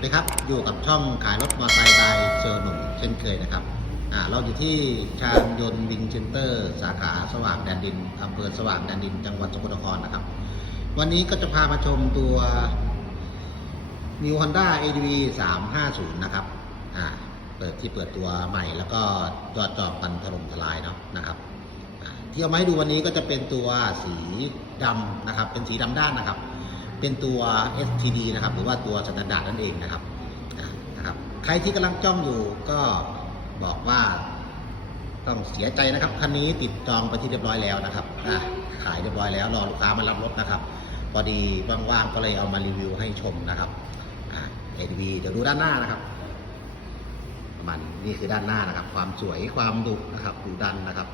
วัสดีครับ อยู่กับช่องขายรถมอเตอร์ไซค์บายเซลล์หนุ่มเช่นเคยนะครับเราอยู่ที่ชานยนต์วิงเซนเตอร์ สาขาสว่างแดนดินอำเภอสว่างแดนดิน จังหวัดสกลนครนะครับ วันนี้ก็จะพามาชมตัว New Honda ADV 350 นะครับเปิดที่เปิดตัวใหม่แล้วก็ยอดจองกันถล่มทลายเนาะนะครับที่เอามาให้ดูวันนี้ก็จะเป็นตัวสีดำนะครับ เป็นสีดำด้านนะครับ เป็นตัว STD นะครับ หรือว่าตัวสแตนดาร์ดนั่นเองนะครับนะครับ ใครที่กำลังจ้องอยู่ก็บอกว่าต้องเสียใจนะครับคันนี้ติดจองไปที่เรียบร้อยแล้วนะครับขายเรียบร้อยแล้วรอลูกค้ามารับรถนะครับ พอดีว่างๆก็เลยเอามารีวิวให้ชมนะครับอ่า ADV เดี๋ยวดูด้านหน้านะครับมันนี่คือด้านหน้านะครับ ความสวยความดุนะครับดุดันนะครับ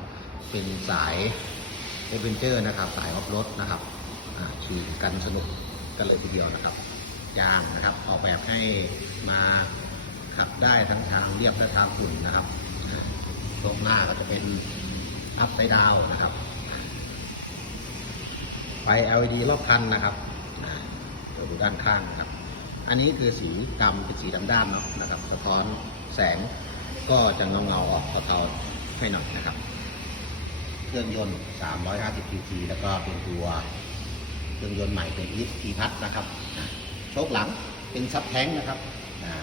เป็นสายเอเวนเจอร์นะครับ สายออฟรถนะครับอ่าขี่กันสนุก กันเลยทีเดียวนะครับยางนะครับออกแบบให้มาขับได้ทั้งทางเรียบและทางฝุ่นนะครับตรงหน้าก็จะเป็นอัพไซด์ดาวนะครับ ไฟ LED รอบคันนะครับอ่าเดี๋ยวดูด้านข้างนะครับ อันนี้คือสีดำเป็นสีดำด้านเนาะนะครับ สะท้อนแสงก็จะเงาเงาๆออกเทาๆให้หน่อยนะครับ เครื่องยนต์ 350 cc แล้วก็เป็นตัว เครื่องยนต์ใหม่เป็นอีทีพัทนะครับโชคหลังเป็นซับแท้งนะครับอ่า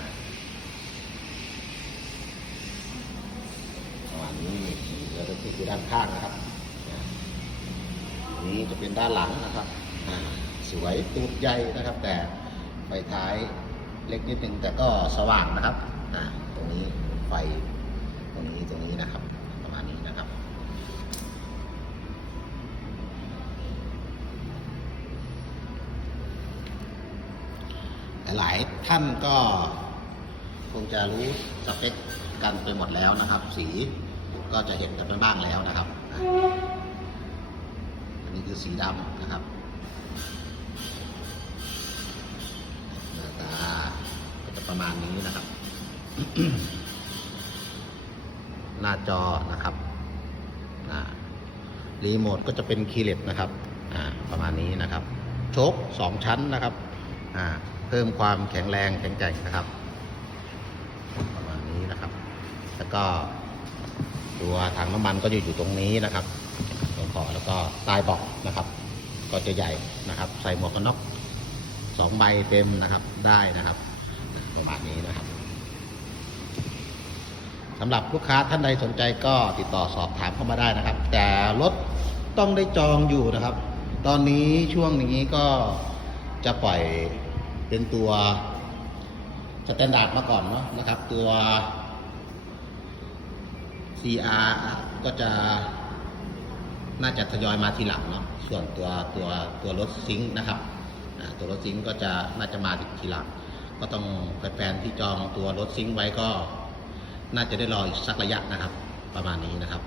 ประมาณนี้เดี๋ยวเราไปดูด้านข้างนะครับนี้จะเป็นด้านหลังนะครับสวยตูดใหญ่นะครับ แต่ไฟท้ายเล็กนิดนึงแต่ก็สว่างนะครับตรงนี้ไฟตรงนี้ตรงนี้นะ หลายๆ ท่านก็คงจะรู้สเปคกันไปหมดแล้วนะครับ สีก็จะเห็นกันไปบ้างแล้วนะครับ อันนี้คือสีดำนะครับหน้าตาก็จะประมาณนี้นะครับ หน้าจอนะครับรีโมทก็จะเป็นคีเลสนะครับ อ่า ประมาณนี้นะครับ โชคสองชั้นนะครับ อ่า พิ่มความแข็งแรงแข็งแกร่งนะครับ ประมาณนี้นะครับ แล้วก็ตัวถังน้ำมันก็จะอยู่ตรงนี้นะครับตรงขอแล้วก็ใต้เบาะนะครับ ก็จะใหญ่นะครับ ใส่หมวกกันน็อกสองใบเต็มนะครับได้นะครับ ประมาณนี้นะครับสำหรับลูกค้าท่านใดสนใจก็ติดต่อสอบถามเข้ามาได้นะครับ แต่รถต้องได้จองอยู่นะครับ ตอนนี้ช่วงนี้ก็จะปล่อย เป็นตัวสแตนดาร์ดมาก่อนเนาะนะครับ ตัว CR ก็จะน่าจะทยอยมาทีหลังเนาะส่วนตัวตัวตัวรถซิงค์นะครับตัวรถซิงค์ก็จะน่าจะมาทีหลัง ก็ต้องแฟนๆที่จองตัวรถซิงค์ไว้ก็ น่าจะได้รออีกสักระยะนะครับ ประมาณนี้นะครับ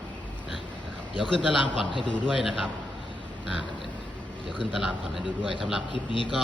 นะครับ เดี๋ยวขึ้นตารางผ่อนให้ดูด้วยนะครับเดี๋ยวขึ้นตารางผ่อนให้ดูด้วยสำหรับคลิปนี้ก็